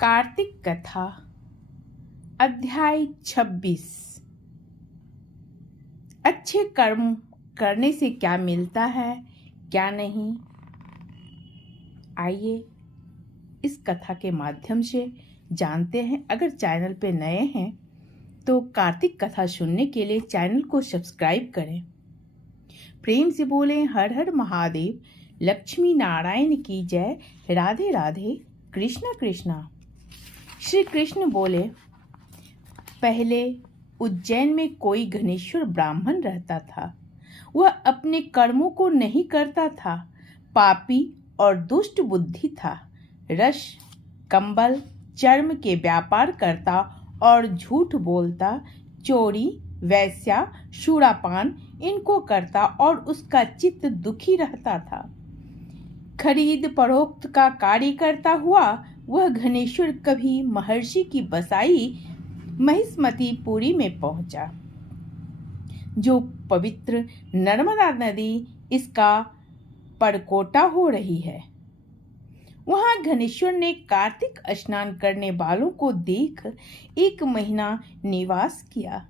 कार्तिक कथा अध्याय 26। अच्छे कर्म करने से क्या मिलता है क्या नहीं, आइए इस कथा के माध्यम से जानते हैं। अगर चैनल पे नए हैं तो कार्तिक कथा सुनने के लिए चैनल को सब्सक्राइब करें। प्रेम से बोलें हर हर महादेव, लक्ष्मी नारायण की जय, राधे राधे, कृष्णा कृष्णा। श्री कृष्ण बोले, पहले उज्जैन में कोई घनेश्वर ब्राह्मण रहता था। वह अपने कर्मों को नहीं करता था, पापी और दुष्ट बुद्धि था। रस, कंबल, चर्म के व्यापार करता और झूठ बोलता, चोरी, वैश्या, शूरापान इनको करता और उसका चित्त दुखी रहता था। खरीद फरोख्त का कार्य करता हुआ वह घनेश्वर कभी महर्षि की बसाई महिष्मतीपुरी में पहुंचा, जो पवित्र नर्मदा नदी इसका परकोटा हो रही है। वहां घनेश्वर ने कार्तिक स्नान करने वालों को देख 1 महीना निवास किया।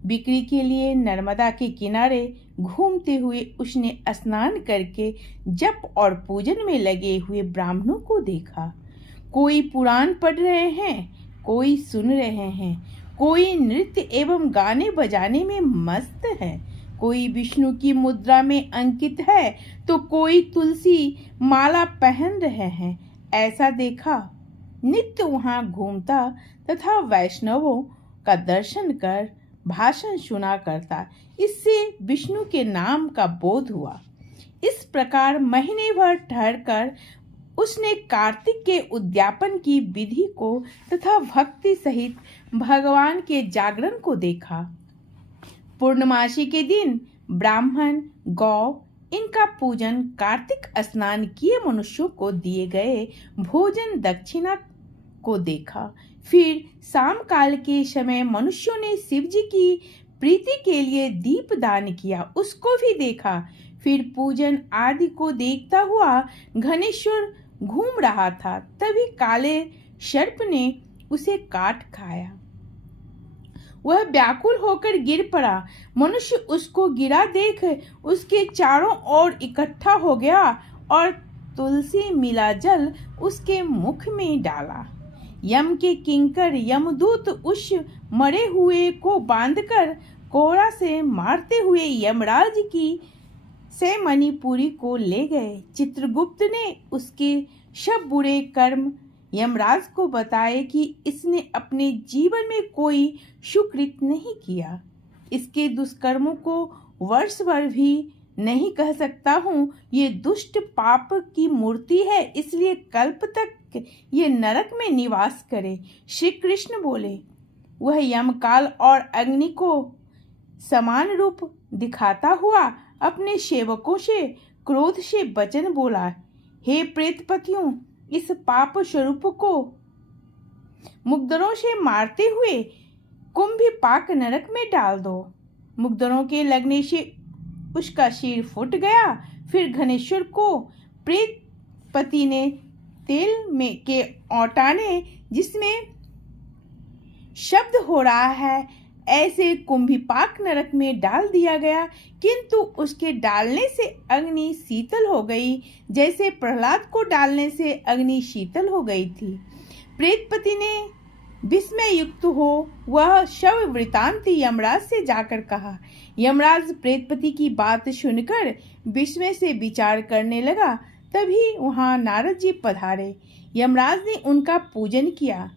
बिक्री के लिए नर्मदा के किनारे घूमते हुए उसने स्नान करके जप और पूजन में लगे हुए ब्राह्मणों को देखा। कोई पुराण पढ़ रहे हैं, कोई सुन रहे हैं, कोई नृत्य एवं गाने बजाने में मस्त है, कोई विष्णु की मुद्रा में अंकित है तो कोई तुलसी माला पहन रहे हैं। ऐसा देखा। नित्य वहां घूमता तथा वैष्णवों का दर्शन कर भाषण सुना करता। इससे विष्णु के नाम का बोध हुआ। इस प्रकार महीने भर ठहरकर उसने कार्तिक के उद्यापन की विधि को तथा भक्ति सहित भगवान के जागरण को देखा। पूर्णमासी के दिन ब्राह्मण, गौ इनका पूजन, कार्तिक स्नान किए मनुष्यों को दिए गए भोजन दक्षिणा को देखा। फिर शाम काल के समय मनुष्यों ने शिव जी की प्रीति के लिए दीप दान किया, उसको भी देखा। फिर पूजन आदि को देखता हुआ घनेश्वर घूम रहा था, तभी काले सर्प ने उसे काट खाया। वह व्याकुल होकर गिर पड़ा। मनुष्य उसको गिरा देख उसके चारों ओर इकट्ठा हो गया और तुलसी मिला जल उसके मुख में डाला। यम के किंकर यमदूत उस मरे हुए को बांधकर कोड़ा से मारते हुए यमराज की से मणिपुरी को ले गए। चित्रगुप्त ने उसके सब बुरे कर्म यमराज को बताए कि इसने अपने जीवन में कोई सुकृत नहीं किया। इसके दुष्कर्मों को वर्ष भर भी नहीं कह सकता हूँ। ये दुष्ट पाप की मूर्ति है, इसलिए कल्प तक ये नरक में निवास करे। श्री कृष्ण बोले, वह यमकाल और अग्नि को समान रूप दिखाता हुआ अपने सेवकों से क्रोध से वचन बोला, हे प्रेतपतियों, इस पाप स्वरूप को मुग्धरों से मारते हुए कुंभिपाक नरक में डाल दो। मुग्धरों के लगने से उसका सिर फूट गया। फिर घनेश्वर को प्रेतपति ने तेल में के औटाने जिसमें शब्द हो रहा है ऐसे कुंभिपाक नरक में डाल दिया गया, किंतु उसके डालने से अग्नि शीतल हो गई, जैसे प्रहलाद को डालने से अग्नि शीतल हो गई थी। प्रेतपति ने विस्मय युक्त हो वह शव वृतांत यमराज से जाकर कहा। यमराज प्रेतपति की बात सुनकर विस्मय से विचार करने लगा। तभी वहां नारद जी पधारे। यमराज ने उनका पूजन किया।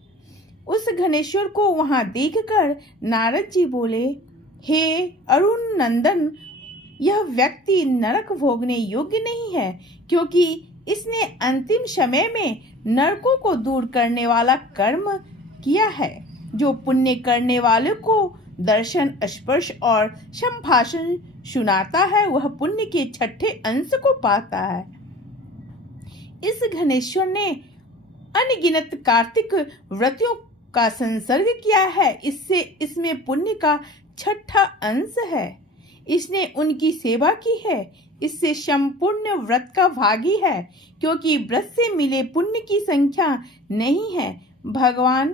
उस घनेश्वर को वहां देखकर नारद जी बोले, हे अरुण नंदन, यह व्यक्ति नरक भोगने योग्य नहीं है, क्योंकि इसने अंतिम समय में नरकों को दूर करने वाला कर्म किया है। जो पुण्य करने वाले को दर्शन, स्पर्श और संभाषण सुनाता है, वह पुण्य के 6ठे अंश को पाता है। इस घनेश्वर ने अनगिनत कार्तिक व्रतियों का संसर्ग किया है, इससे इसमें पुण्य का 6ठा अंश है। इसने उनकी सेवा की है, इससे संपूर्ण व्रत का भागी है, क्योंकि व्रत से मिले पुण्य की संख्या नहीं है। भगवान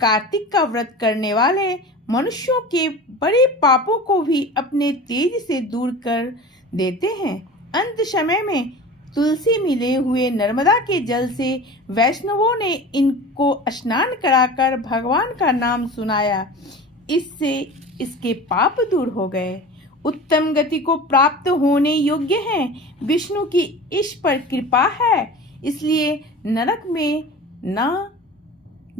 कार्तिक का व्रत करने वाले मनुष्यों के बड़े पापों को भी अपने तेज से दूर कर देते हैं। अंत समय में तुलसी मिले हुए नर्मदा के जल से वैष्णवों ने इनको स्नान कराकर भगवान का नाम सुनाया। इससे इसके पाप दूर हो गए, उत्तम गति को प्राप्त होने योग्य हैं। विष्णु की इस पर कृपा है, इसलिए नरक में न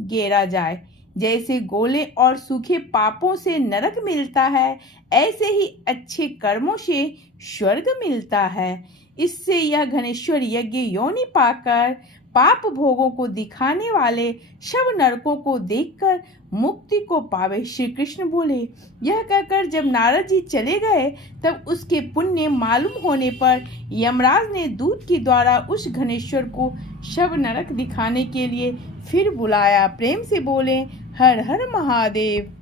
गिरा जाए। जैसे गोले और सूखे पापों से नरक मिलता है, ऐसे ही अच्छे कर्मों से स्वर्ग मिलता है। इससे यह घनेश्वर यज्ञ योनि पाकर पाप भोगों को दिखाने वाले सब नरकों को देखकर मुक्ति को पावे। श्री कृष्ण बोले। यह कहकर जब नारद जी चले गए, तब उसके पुण्य मालूम होने पर यमराज ने दूत के द्वारा उस घनेश्वर को सब नरक दिखाने के लिए फिर बुलाया। प्रेम से बोले हर हर महादेव।